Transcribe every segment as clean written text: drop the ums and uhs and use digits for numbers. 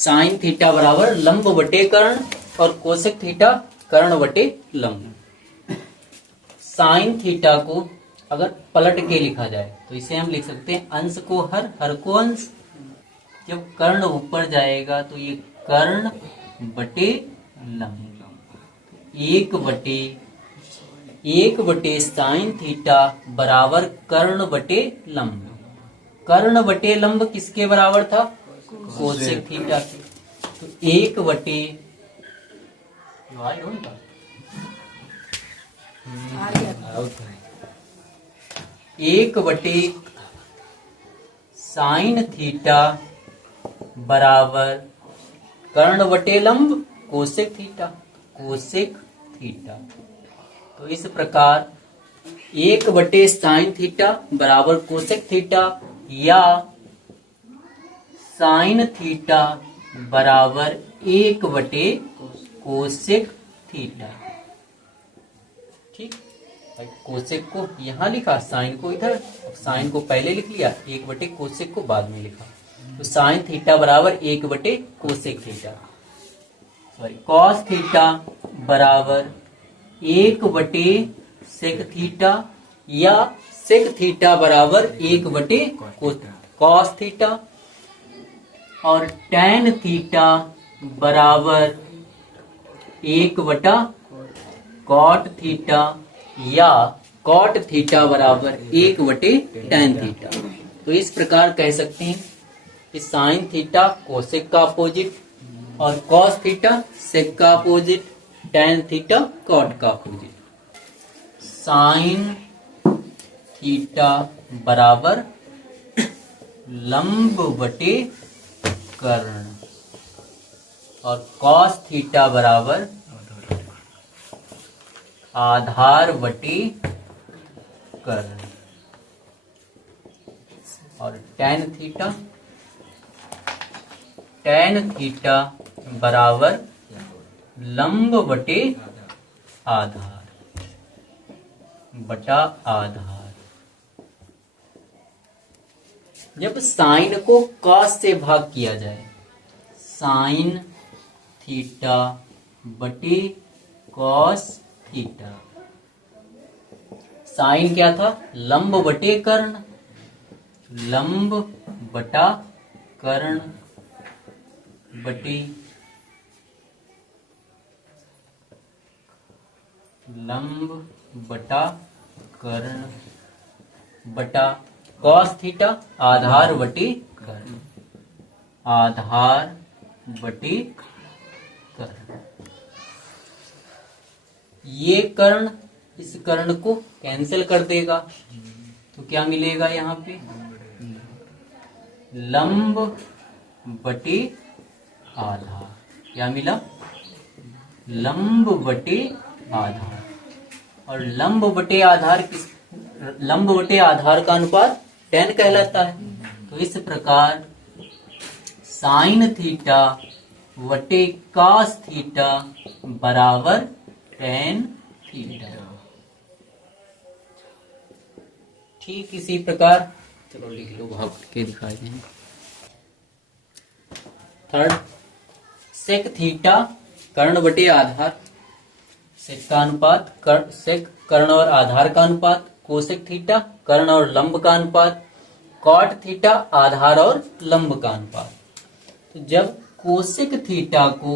Sine theta बराबर लंब बटे कर्ण और कोसेक थीटा कर्ण बटे लंब। साइन थीटा को अगर पलट के लिखा जाए तो इसे हम लिख सकते हैं अंश को हर को अंश। जब कर्ण ऊपर जाएगा तो ये कर्ण बटे लंब, एक बटे साइन थीटा बराबर कर्ण बटे लंब। कर्ण बटे लंब किसके बराबर था? कोसेक थीटा के। तो एक बटे साइन थीटा बराबर कर्ण बटे लंब कोसेक थीटा। तो इस प्रकार एक बटे साइन थीटा बराबर कोसेक थीटा या साइन थीटा बराबर एक बटे कोसेक थीटा। ठीक, कोसेक को यहाँ लिखा, साइन को इधर। साइन को पहले लिख लिया, एक बटे कोसेक को बाद में लिखा। तो साइन थीटा बराबर एक बटे कोसेक थीटा, कॉस थीटा बराबर एक बटे सेक थीटा या सेक थीटा बराबर एक बटे कॉस थीटा, और टैन थीटा बराबर एक बटा कॉट थीटा या कॉट थीटा बराबर एक बटे टैन थीटा। तो इस प्रकार कह सकते हैं कि साइन थीटा कोसेक का अपोजिट और कॉस थीटा सेक का अपोजिट, टैन थीटा कॉट का अपोजिट। साइन थीटा बराबर लंब बटे कर्ण और कॉस थीटा बराबर आधार बटे कर्ण, और टैन थीटा बराबर लंब बटे आधार बटा आधार। जब साइन को कॉस से भाग किया जाए, साइन थीटा बटे कॉस थीटा। साइन क्या था? लंब बटे कर्ण, लंब बटा कर्ण बटे लंब बटा कर्ण बटा कॉस थीटा आधार बटे कर्ण, आधार बटे कर्ण। ये कर्ण इस कर्ण को कैंसिल कर देगा, तो क्या मिलेगा यहाँ पे? लंब बटे आधार। क्या मिला? लंब बटे आधार। और लंब बटे आधार का अनुपात टैन कहलाता है। तो इस प्रकार साइन थीटा बटे कॉस थीटा बराबर टैन थीटा। ठीक इसी प्रकार चलो लिख लो, भाग के दिखाए हैं। थर्ड, सेक थीटा कर्ण बटे आधार, सेक का अनुपात सेक कर्ण और आधार का अनुपात, कोसेक थीटा कर्ण और लंब का अनुपात, कॉट थीटा आधार और लंब का अनुपात। तो जब कोसेक थीटा को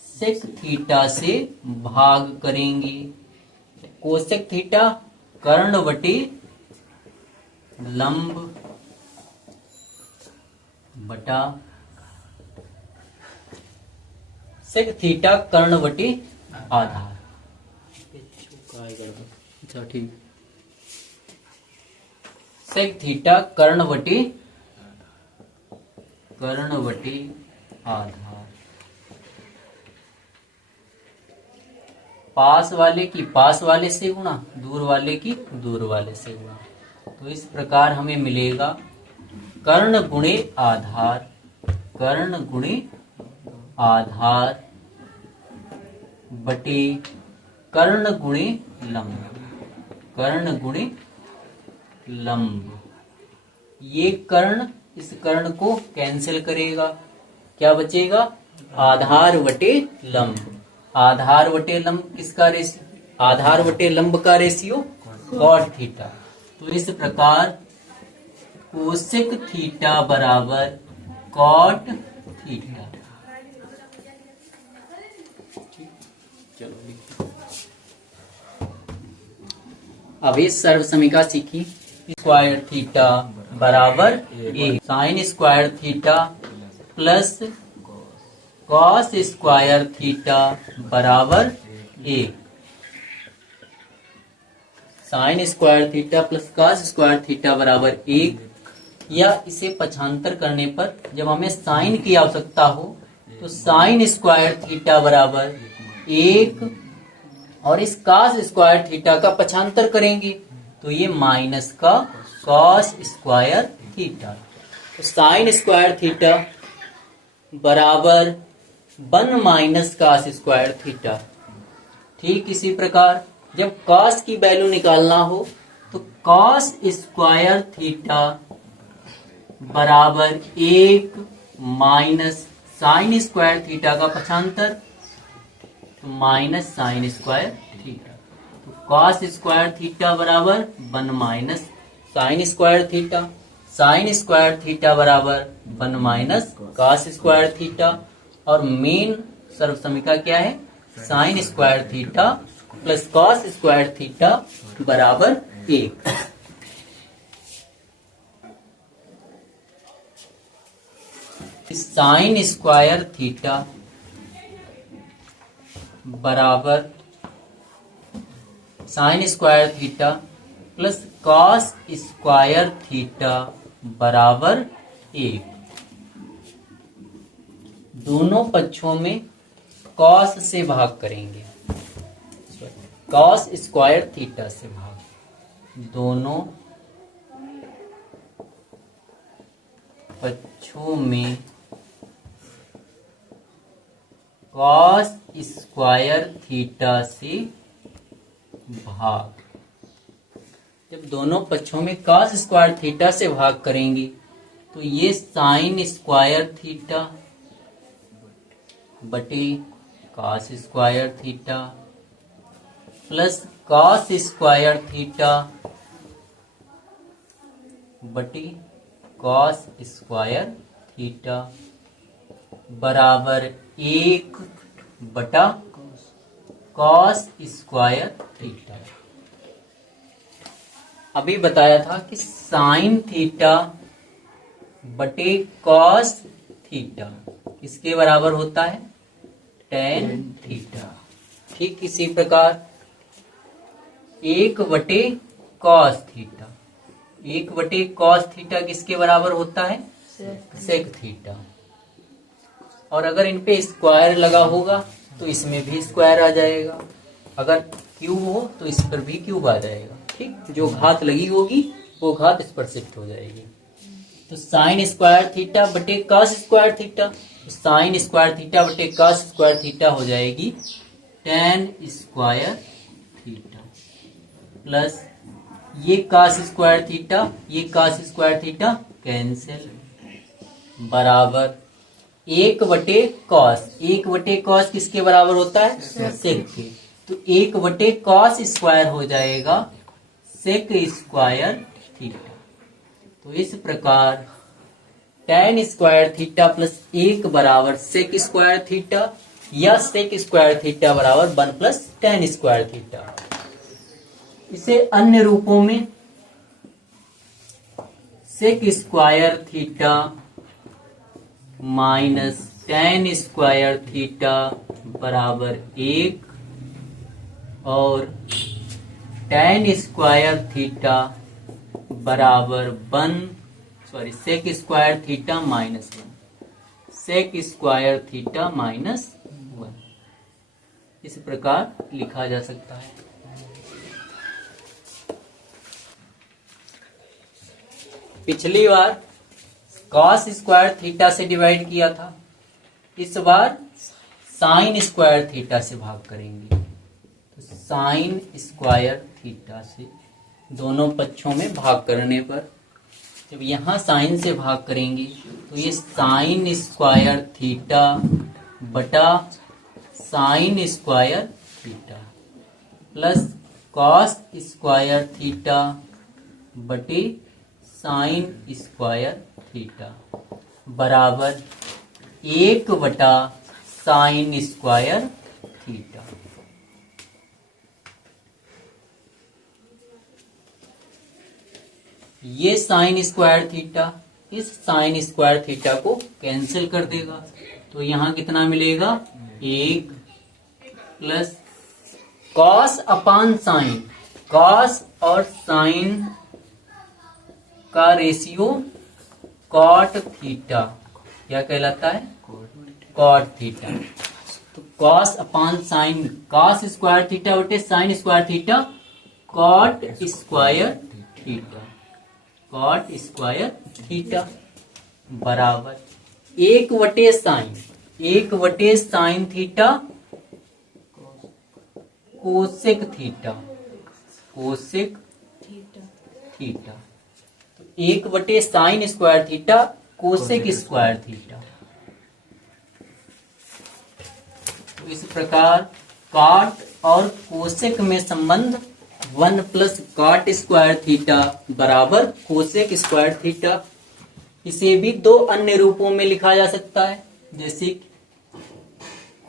सेक थीटा से भाग करेंगे, कोसेक थीटा कर्ण बटे लंब बटा सेक थीटा कर्ण बटे आधार। अच्छा ठीक, सेक थीटा कर्ण बटे आधार। पास वाले की पास वाले से गुणा, दूर वाले की दूर वाले से गुणा। तो इस प्रकार हमें मिलेगा कर्ण गुणे आधार बटे कर्ण गुणे लंब। ये कर्ण इस कर्ण को कैंसिल करेगा, क्या बचेगा? आधार वटे लंब। आधार वटे लंब किसका रेशियो? आधार वटे लंब का रेशियो कॉट थीटा। तो इस प्रकार कोसेक थीटा बराबर कॉट थीटा। चलो लिखते हैं। अब इस सर्व समीकरण सीखी। स्क्वायर थीटा बराबर A sine square theta plus cos square theta बराबर A. Sine square theta plus cos square theta बराबर 1, या इसे पक्षांतर करने पर जब हमें साइन की आवश्यकता हो तो साइन स्क्वायर थीटा बराबर 1 और इस कॉस स्क्वायर थीटा का पक्षांतर करेंगे तो ये माइनस का कॉस स्क्वायर थीटा। तो साइन स्क्वायर थीटा बराबर 1 माइनस कॉस स्क्वायर थीटा। ठीक इसी प्रकार जब कॉस की वैल्यू निकालना हो तो कॉस स्क्वायर थीटा बराबर 1 माइनस साइन स्क्वायर थीटा का पक्षांतर माइनस साइन स्क्वायर थीटा। तो कॉस स्क्वायर थीटा बराबर 1 minus sign square theta. Sign square theta बराबर 1 माइनस कॉस स्क्वायर थीटा। और मेन सर्व समीकरण क्या है? Sign square theta plus cos square theta बराबर 1। साइन स्क्वायर थीटा बराबर sign square theta plus cos square theta बराबर 1। दोनों पक्षों में कॉस से भाग करेंगे, कॉस स्क्वायर थीटा से भाग। दोनों पक्षों में कॉस स्क्वायर थीटा से भाग। जब दोनों पक्षों में कॉस स्क्वायर थीटा से भाग करेंगे तो ये साइन स्क्वायर थीटा बटे cos square theta plus cos square theta बटे कॉस स्क्वायर थीटा बराबर 1 बटा कॉस स्क्वायर थीटा। अभी बताया था कि साइन थीटा बटे कॉस थीटा किसके बराबर होता है? Tan theta. ठीक इसी प्रकार 1 बटे कॉस थीटा, 1 बटे कॉस थीटा किसके बराबर होता है? Sec theta. और अगर इन पे स्क्वायर लगा होगा तो इसमें भी स्क्वायर आ जाएगा, अगर क्यूब हो तो इस पर भी क्यूब आ जाएगा। ठीक, जो घात लगी होगी वो घात इस पर शिफ्ट हो जाएगी। तो साइन स्क्वायर थीटा बटे कॉस स्क्वायर थीटा, तो साइन स्क्वायर थीटा बटे कॉस स्क्वायर थीटा हो जाएगी टेन स्क्वायर थीटा प्लस ये कॉस स्क्वायर थीटा, ये कॉस स्क्वायर थीटा कैंसिल बराबर 1 बटे कॉस। 1 बटे कॉस किसके बराबर होता है? सेक के। तो 1 बटे कॉस स्क्वायर हो जाएगा सेक स्क्वायर थीटा। तो इस प्रकार टेन स्क्वायर थीटा प्लस 1 बराबर सेक स्क्वायर थीटा, या सेक स्क्वायर थीटा बराबर 1 प्लस टेन स्क्वायर थीटा। इसे अन्य रूपों में sec square theta minus tan square theta बराबर 1 और टेन स्क्वायर थीटा बराबर 1, sec square theta minus 1, sec square theta minus 1, इस प्रकार लिखा जा सकता है। पिछली बार कॉस स्क्वायर थीटा से डिवाइड किया था, इस बार साइन स्क्वायर थीटा से भाग करेंगे। तो साइन स्क्वायर थीटा से दोनों पक्षों में भाग करने पर जब यहाँ साइन से भाग करेंगे तो ये साइन स्क्वायर थीटा बटा sine square theta plus cos square theta बटे साइन स्क्वायर थीटा बराबर 1/साइन स्क्वायर थीटा। ये साइन स्क्वायर थीटा इस साइन स्क्वायर थीटा को कैंसिल कर देगा, तो यहां कितना मिलेगा 1 plus cos upon sine, cos और साइन का रेशियो कॉट थीटा क्या कहलाता है, कॉट थीटा। तो cos upon sine, cos square theta बटे sine square theta, cot square theta, cot square theta बराबर 1/साइन, 1/साइन theta cosec theta, cosec theta. तो 1/साइन square theta cosec square theta. तो इस प्रकार कॉट और कोसेक में संबंध 1 प्लस कॉट स्क्वायर थीटा बराबर कोसेक स्क्वायर थीटा। इसे भी दो अन्य रूपों में लिखा जा सकता है, जैसे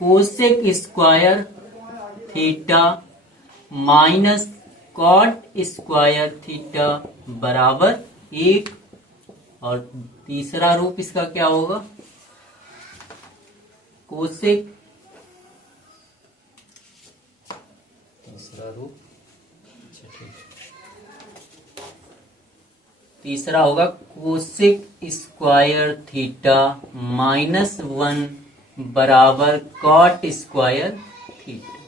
cosec square theta minus cot square theta बराबर 1, और तीसरा रूप इसका क्या होगा, कोसेक, तीसरा रूप, तीसरा होगा कोसेक स्क्वायर थीटा -1 बराबर कॉट स्क्वायर थीटा।